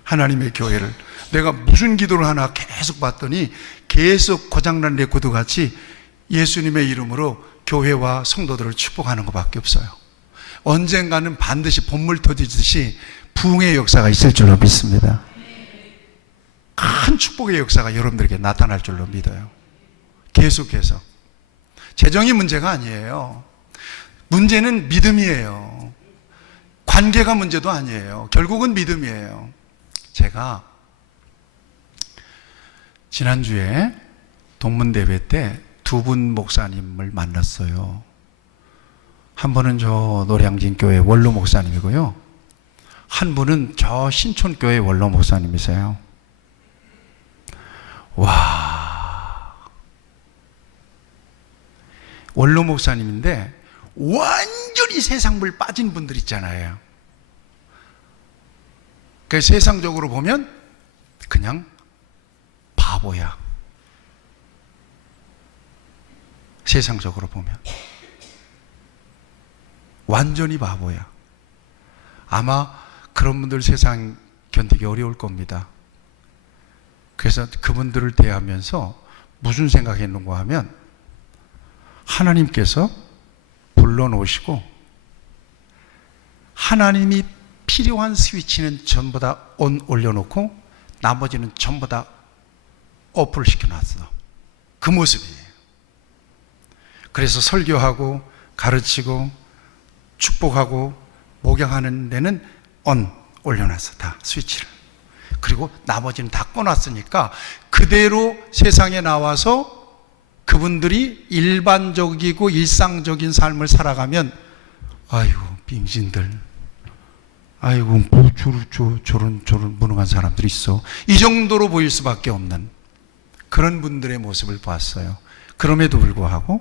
하나님의 교회를, 내가 무슨 기도를 하나 계속 봤더니 계속 고장난 레코드 같이 예수님의 이름으로 교회와 성도들을 축복하는 것밖에 없어요. 언젠가는 반드시 본물 터지듯이 부흥의 역사가 있을 줄로 믿습니다. 큰 축복의 역사가 여러분들에게 나타날 줄로 믿어요. 계속해서. 재정이 문제가 아니에요. 문제는 믿음이에요. 관계가 문제도 아니에요. 결국은 믿음이에요. 제가 지난주에 동문대회 때 두 분 목사님을 만났어요. 한 분은 저 노량진교회 원로 목사님이고요. 한 분은 저 신촌교회 원로 목사님이세요. 와, 원로 목사님인데 완전히 세상물 빠진 분들 있잖아요. 그 세상적으로 보면 그냥 바보야. 세상적으로 보면 완전히 바보야. 아마 그런 분들 세상 견디기 어려울 겁니다. 그래서 그분들을 대하면서 무슨 생각했는가 하면, 하나님께서 불러놓으시고 하나님이 필요한 스위치는 전부 다 온 올려놓고 나머지는 전부 다 오프를 시켜놨어. 그 모습이에요. 그래서 설교하고 가르치고 축복하고 목양하는 데는 온 올려놨어. 다 스위치를. 그리고 나머지는 다 꺼놨으니까 그대로 세상에 나와서 그분들이 일반적이고 일상적인 삶을 살아가면, 아이고 빙신들, 아이고 뭐 저런 무능한 사람들이 있어, 이 정도로 보일 수밖에 없는 그런 분들의 모습을 봤어요. 그럼에도 불구하고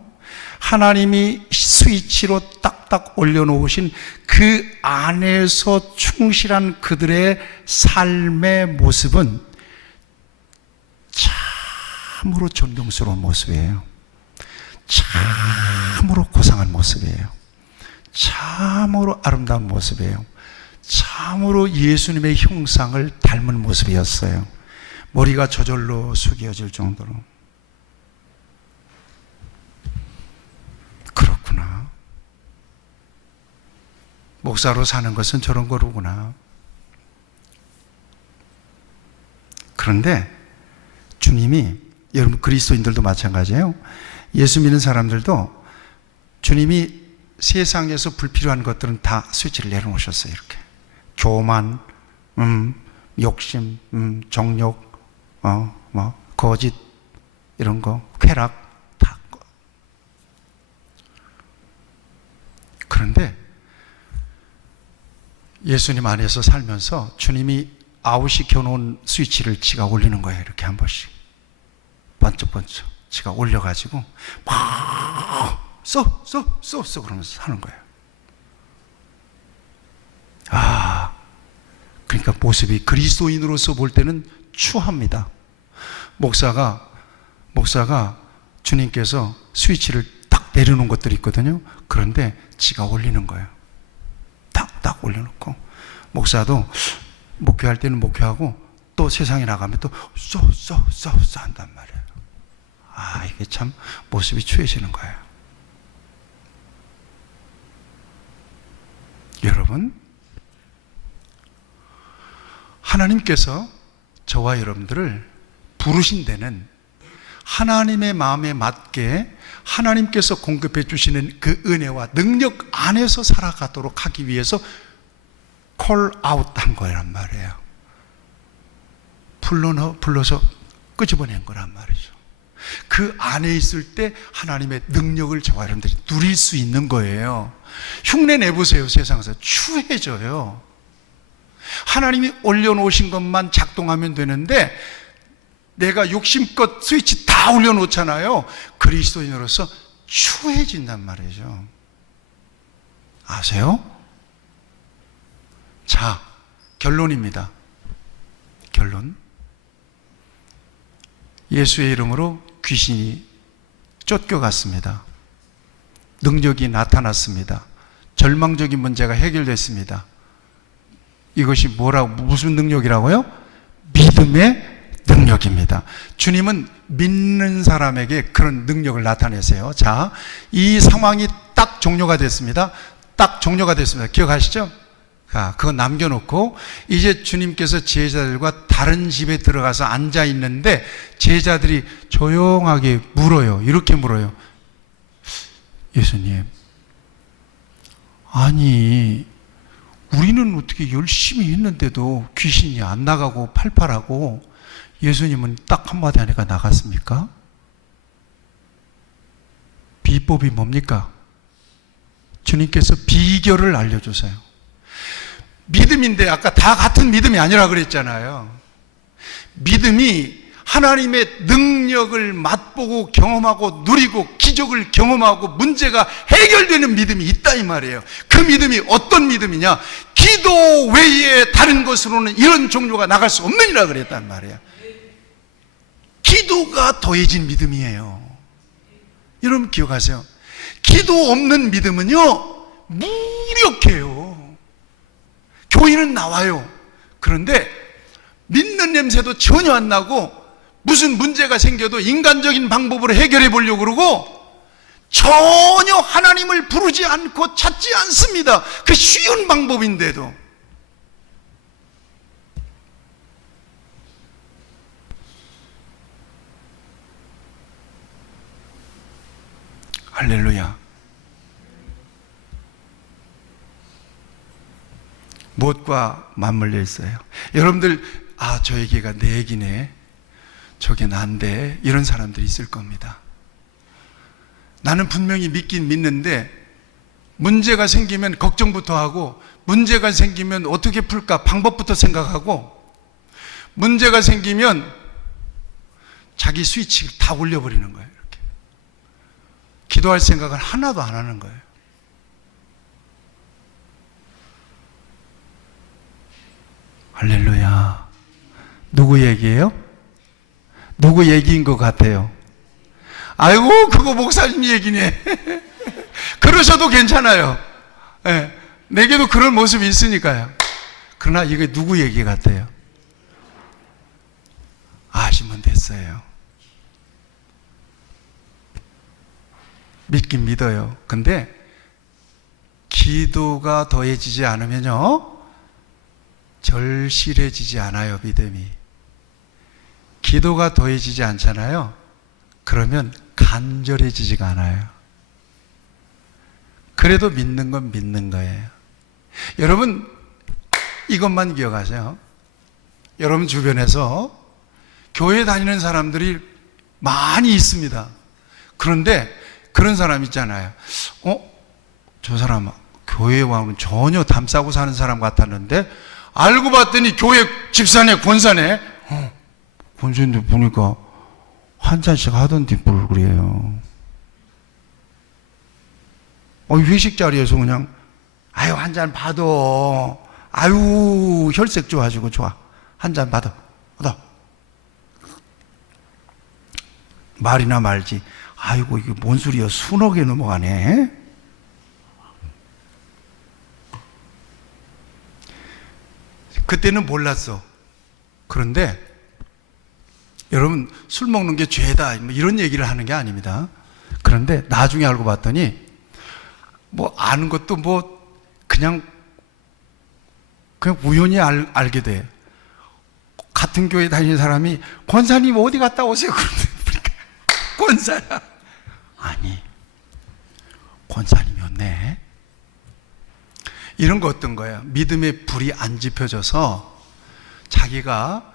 하나님이 스위치로 딱딱 올려놓으신 그 안에서 충실한 그들의 삶의 모습은 참으로 존경스러운 모습이에요. 참으로 고상한 모습이에요. 참으로 아름다운 모습이에요. 참으로 예수님의 형상을 닮은 모습이었어요. 머리가 저절로 숙여질 정도로. 그렇구나. 목사로 사는 것은 저런 거로구나. 그런데 주님이, 여러분 그리스도인들도 마찬가지예요. 예수 믿는 사람들도 주님이 세상에서 불필요한 것들은 다 스위치를 내려놓으셨어요. 이렇게 교만, 욕심, 정욕, 거짓, 이런 거, 쾌락 다. 그런데 예수님 안에서 살면서 주님이 아웃시켜 놓은 스위치를 지가 올리는 거예요. 이렇게 한 번씩 번쩍번쩍 지가 올려가지고 막 써 그러면서 하는 거예요. 그러니까 모습이 그리스도인으로서 볼 때는 추합니다. 목사가 주님께서 스위치를 딱 내려놓은 것들이 있거든요. 그런데 지가 올리는 거예요. 딱 올려놓고, 목사도 목회할 때는 목회하고 또 세상에 나가면 또 써 한단 말이에요. 이게 참 모습이 추해지는 거예요. 여러분, 하나님께서 저와 여러분들을 부르신 데는 하나님의 마음에 맞게 하나님께서 공급해 주시는 그 은혜와 능력 안에서 살아가도록 하기 위해서 콜아웃 한 거란 말이에요. 불러서 끄집어낸 거란 말이죠. 그 안에 있을 때 하나님의 능력을 저와 여러분들이 누릴 수 있는 거예요. 흉내 내보세요. 세상에서 추해져요. 하나님이 올려놓으신 것만 작동하면 되는데 내가 욕심껏 스위치 다 올려놓잖아요. 그리스도인으로서 추해진단 말이죠. 아세요? 자, 결론입니다. 결론. 예수의 이름으로 귀신이 쫓겨갔습니다. 능력이 나타났습니다. 절망적인 문제가 해결됐습니다. 이것이 무슨 능력이라고요? 믿음의 능력입니다. 주님은 믿는 사람에게 그런 능력을 나타내세요. 자, 이 상황이 딱 종료가 됐습니다. 기억하시죠? 그거 남겨놓고 이제 주님께서 제자들과 다른 집에 들어가서 앉아 있는데 제자들이 조용하게 물어요. 이렇게 물어요. 예수님, 아니 우리는 어떻게 열심히 했는데도 귀신이 안 나가고 팔팔하고 예수님은 딱 한마디 하니까 나갔습니까? 비법이 뭡니까? 주님께서 비결을 알려주세요. 믿음인데 아까 다 같은 믿음이 아니라 그랬잖아요. 믿음이 하나님의 능력을 맛보고 경험하고 누리고 기적을 경험하고 문제가 해결되는 믿음이 있다 이 말이에요. 그 믿음이 어떤 믿음이냐? 기도 외에 다른 것으로는 이런 종류가 나갈 수 없느니라 그랬단 말이에요. 기도가 더해진 믿음이에요. 여러분 기억하세요. 기도 없는 믿음은요 무력해요. 교인은 나와요. 그런데 믿는 냄새도 전혀 안 나고 무슨 문제가 생겨도 인간적인 방법으로 해결해 보려고 그러고 전혀 하나님을 부르지 않고 찾지 않습니다. 그 쉬운 방법인데도. 할렐루야. 무엇과 맞물려 있어요? 여러분들, 저 얘기가 내 얘기네, 저게 난데, 이런 사람들이 있을 겁니다. 나는 분명히 믿긴 믿는데 문제가 생기면 걱정부터 하고, 문제가 생기면 어떻게 풀까 방법부터 생각하고, 문제가 생기면 자기 스위치를 다 올려버리는 거예요. 이렇게 기도할 생각을 하나도 안 하는 거예요. 할렐루야. 누구 얘기예요? 누구 얘기인 것 같아요? 아이고 그거 목사님 얘기네. 그러셔도 괜찮아요. 네, 내게도 그런 모습이 있으니까요. 그러나 이게 누구 얘기 같아요? 아시면 됐어요. 믿긴 믿어요. 근데 기도가 더해지지 않으면요, 절실해지지 않아요. 믿음이. 기도가 더해지지 않잖아요. 그러면 간절해지지가 않아요. 그래도 믿는 건 믿는 거예요. 여러분 이것만 기억하세요. 여러분 주변에서 교회 다니는 사람들이 많이 있습니다. 그런데 그런 사람 있잖아요. 저 사람 교회와는 전혀 담싸고 사는 사람 같았는데 알고 봤더니 교회 집사네, 권사네. 권사인데 보니까 한 잔씩 하던데 뭘 그래요. 회식 자리에서 그냥 아유 한 잔 받아. 아유 혈색 좋아지고 좋아. 한 잔 받아. 말이나 말지. 아이고 이게 뭔 소리야. 수억에 넘어가네. 그때는 몰랐어. 그런데 여러분 술 먹는 게 죄다 이런 얘기를 하는 게 아닙니다. 그런데 나중에 알고 봤더니 뭐 아는 것도 뭐 그냥 우연히 알게 돼. 같은 교회 다니는 사람이 권사님 어디 갔다 오세요? 그러니까 권사야. 아니 권사님이었네. 이런 거 어떤 거예요? 믿음의 불이 안 지펴져서 자기가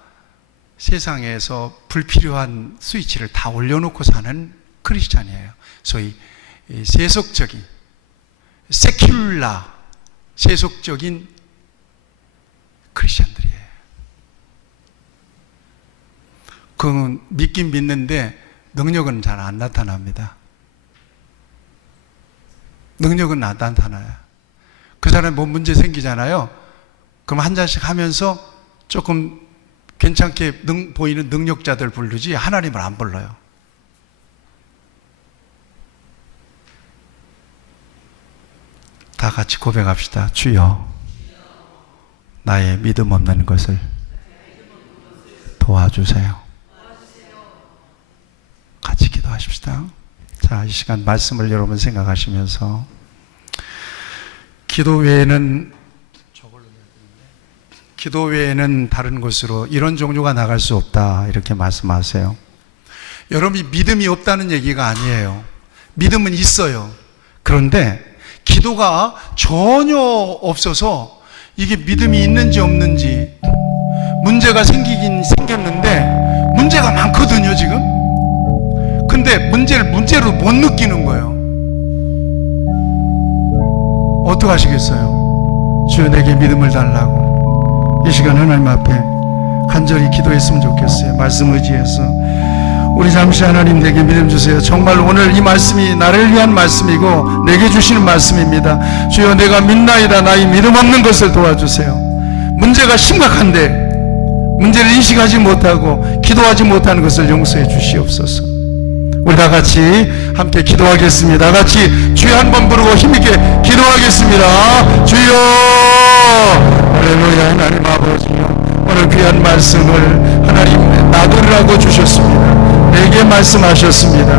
세상에서 불필요한 스위치를 다 올려놓고 사는 크리스찬이에요. 소위 세속적인 세큘라 세속적인 크리스찬들이에요. 그건 믿긴 믿는데 능력은 잘 안 나타납니다. 능력은 안 나타나요. 그 사람이 뭐 문제 생기잖아요. 그럼 한 잔씩 하면서 조금 괜찮게 보이는 능력자들 부르지 하나님을 안 불러요. 다 같이 고백합시다. 주여, 나의 믿음 없는 것을 도와주세요. 같이 기도하십시다. 자, 이 시간 말씀을 여러분 생각하시면서 기도 외에는 다른 곳으로 이런 종류가 나갈 수 없다 이렇게 말씀하세요. 여러분이 믿음이 없다는 얘기가 아니에요. 믿음은 있어요. 그런데 기도가 전혀 없어서 이게 믿음이 있는지 없는지 문제가 생기긴 생겼는데 문제가 많거든요 지금. 근데 문제를 문제로 못 느끼는 거예요. 어떻게 하시겠어요? 주여 내게 믿음을 달라고 이 시간 하나님 앞에 간절히 기도했으면 좋겠어요. 말씀 의지해서 우리 잠시 하나님 내게 믿음 주세요. 정말 오늘 이 말씀이 나를 위한 말씀이고 내게 주시는 말씀입니다. 주여 내가 믿나이다. 나의 믿음 없는 것을 도와주세요. 문제가 심각한데 문제를 인식하지 못하고 기도하지 못하는 것을 용서해 주시옵소서. 우리 다 같이 함께 기도하겠습니다. 다 같이 주여 한 번 부르고 힘있게 기도하겠습니다. 주여. 할렐루야. 하나님 아버지요, 오늘 귀한 말씀을 하나님 나누라고 주셨습니다. 내게 말씀하셨습니다.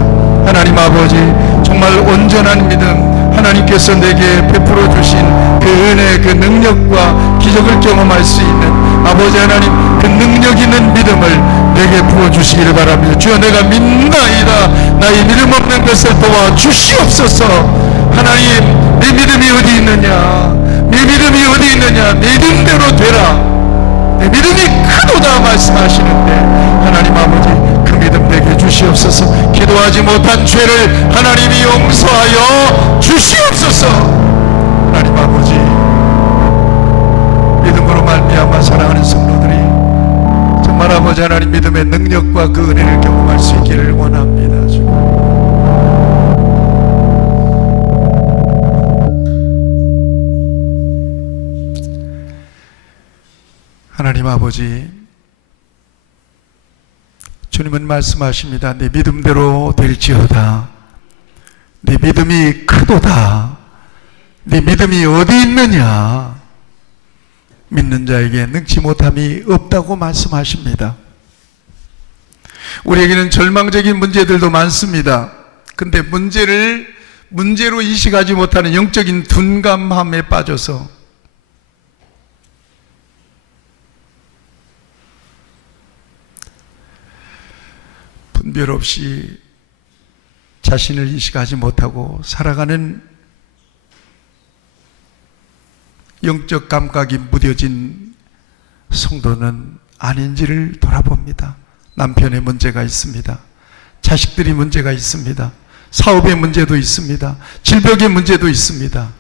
하나님 아버지, 정말 온전한 믿음 하나님께서 내게 베풀어 주신 그 은혜, 그 능력과 기적을 경험할 수 있는 아버지 하나님, 그 능력 있는 믿음을 내게 부어주시기를 바랍니다. 주여 내가 믿나이다. 나의 믿음 없는 것을 도와 주시옵소서. 하나님, 내 믿음이 어디 있느냐, 내 믿음이 어디 있느냐, 내 믿음대로 되라. 내 믿음이 크도다 말씀하시는데 하나님 아버지, 그 믿음 내게 주시옵소서. 기도하지 못한 죄를 하나님이 용서하여 주시옵소서. 하나님 아버지, 믿음으로 말미암아 사랑하는 성도들이 정말 아버지 하나님 믿음의 능력과 그 은혜를 경험할 수 있기를 원합니다. 하나님 아버지, 주님은 말씀하십니다. 내 믿음대로 될지어다. 내 믿음이 크도다. 네 믿음이 어디 있느냐? 믿는 자에게 능치 못함이 없다고 말씀하십니다. 우리에게는 절망적인 문제들도 많습니다. 근데 문제로 인식하지 못하는 영적인 둔감함에 빠져서 분별 없이 자신을 인식하지 못하고 살아가는 영적 감각이 무뎌진 성도는 아닌지를 돌아봅니다. 남편의 문제가 있습니다. 자식들이 문제가 있습니다. 사업의 문제도 있습니다. 질병의 문제도 있습니다.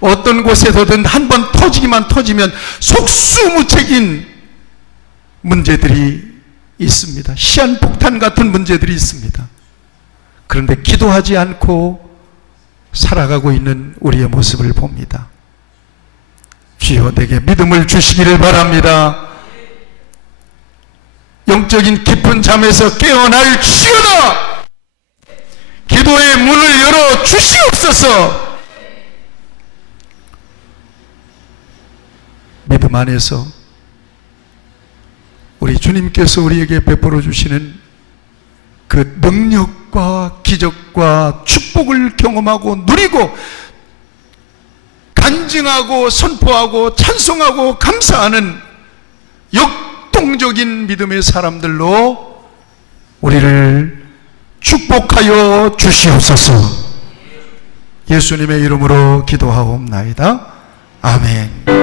어떤 곳에서든 한 번 터지면 속수무책인 문제들이 있습니다. 시한폭탄 같은 문제들이 있습니다. 그런데 기도하지 않고 살아가고 있는 우리의 모습을 봅니다. 주여 내게 믿음을 주시기를 바랍니다. 영적인 깊은 잠에서 깨어날 주여다. 기도의 문을 열어 주시옵소서. 믿음 안에서 우리 주님께서 우리에게 베풀어 주시는 그 능력과 기적과 축복을 경험하고 누리고 간증하고 선포하고 찬송하고 감사하는 역동적인 믿음의 사람들로 우리를 축복하여 주시옵소서. 예수님의 이름으로 기도하옵나이다. 아멘.